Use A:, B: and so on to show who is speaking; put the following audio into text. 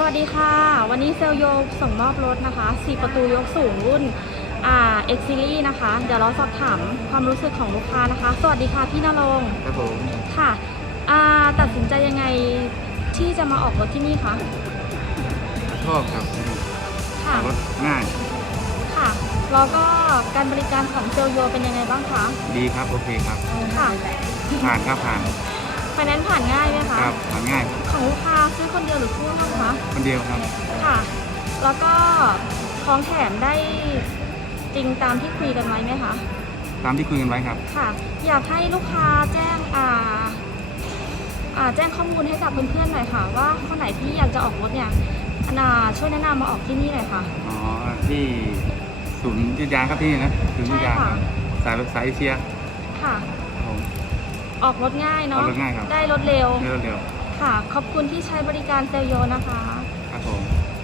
A: สวัสดีค่ะ วันนี้เซลโยส่งมอบรถนะคะ 4 ประตูยกสูงรุ่นอ่า X Series นะคะ เดี๋ยวเราสอบถามความรู้สึกของลูกค้านะคะ สวัสดีค่ะพี่นรงค์
B: ครับผม
A: ค่ะอ่าตัดสินใจยังไงที่จะมาออกรถที่นี่คะ
B: ชอบครับ
A: ค่ะ
B: รถง่าย
A: ค่ะแล้วก็การบริการของเซลโยเป็นยังไงบ้างคะ
B: ดีครับโอเคครับ
A: ค่ะ
B: ผ่านครับผ่าน
A: ไฟแนนซ์ผ่านง่ายไหมคะ
B: ครับผ่านง่ายครับ
A: ของลูกค้าซื้อคนเดียวหรือคู่บ้างคะ
B: คนเดียวครับ
A: ค่ะ แล้วก็ของแถมได้จริงตามที่คุยกันไว้ไหมคะ
B: ตามที่คุยกันไว้ครับ
A: ค่ะ อยากให้ลูกค้าแจ้งอ่าอ่าแจ้งข้อมูลให้กับเพื่อนๆหน่อยค่ะ ว่าคนไหนที่อยากจะออกรถเนี่ยอันนาช่วยแนะนำมาออกที่นี่หน่อยค่ะ
B: อ๋อที่ศูนย์ยุทธยาครับที่นี่นะศูนย์ยุทธยา
A: ใช่ค่ะ
B: สายรถสายเอเชีย
A: ค่ะ
B: ครับผม
A: ออกรถง่ายเนาะ
B: ออรง่ายครับ
A: ได้รถเร็ว
B: เร็เร็ว
A: ค่ะ ขอบคุณที่ใช้บริการเซลโยนะคะ
B: ครับผม